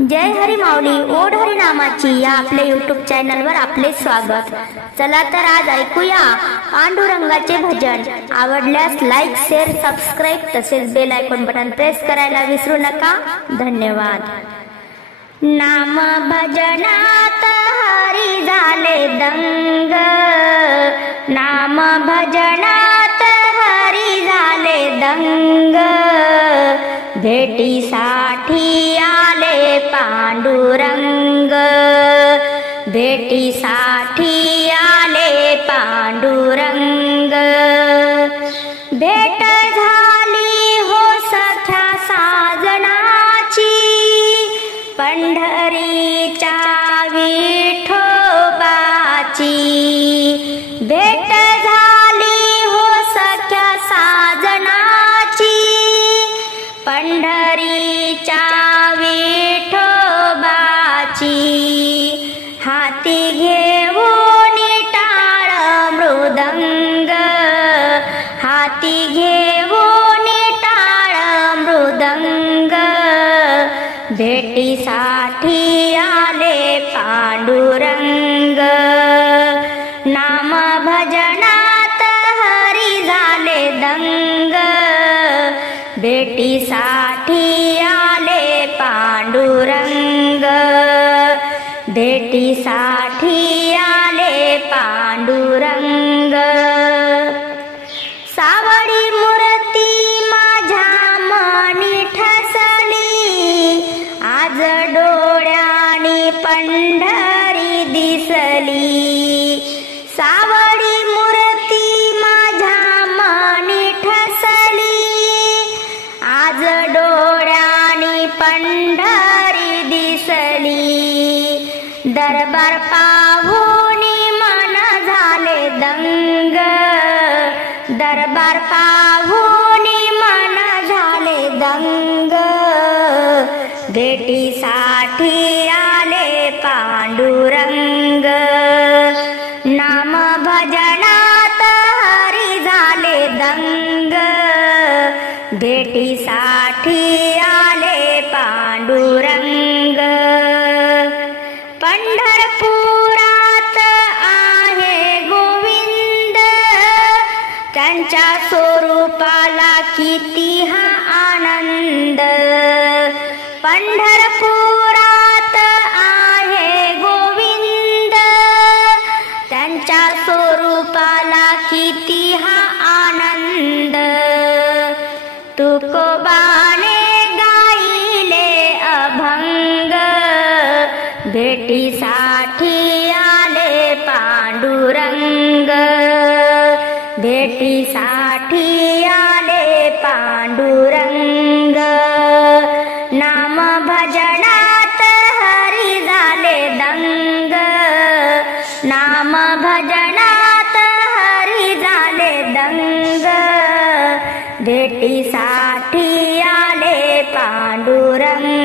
जय हरी माऊली ओढ हरी नामाची या आपल्या YouTube चॅनलवर आपले स्वागत। चला तर आज ऐकूया पांडुरंगाचे भजन। आवडल्यास लाईक शेअर सबस्क्राइब तसेच बेल आयकॉन बटन प्रेस करायला विसरू नका। धन्यवाद। नाम भजनात हरी झाले दंग, नाम भजनात हरी झाले दंग, भेटीसाठी आले पांडुरंग, भेटीसाठी आले पांडुरंग। भेट झाली हो सख्या साजनाची, पंढरीच्या विठोबाची। भेट झाली हो सख्या साजनाची, पंढरीच्या विठोबाची। हाती घेऊन टाळ मृदंग, हाती घेऊन टाळ मृदंग, भेटीसाठी आले पांडुरंग। नाम भजनात हरी झाले दंग, भेटीसाठी आले पांडुरंग, भेटीसाठी आले पांडुरंग। सावळी मूर्ती माझ्या मनी ठसली, आज डोळ्यानी पंढरी दिसली। सावळी मूर्ती माझ्या मनी ठसली, आज डोळ्यानी पंढरी दिसली। दरबार पाहुनी मन झाले दंग, दरबार पाहुनी मन झाले दंग, भेटीसाठी आले पांडुरंग। नाम भजनात हरी झाले दंग, भेटीसाठी आले पांडुरंग। पंढरपुरात आहे गोविंद, त्यांच्या स्वरूपाला किती हा आनंद। पंढरपुरात आहे गोविंद, त्यांच्या स्वरूपाला किती हा आनंद। तुकोबाने गायले अभंग, भेटीसाठी आले पांडुरंग, भेटीसाठी आले पांडुरंग। नाम भजनात हरी झाले दंग, नाम भजनात हरी झाले दंग, भेटीसाठी आले पांडुरंग।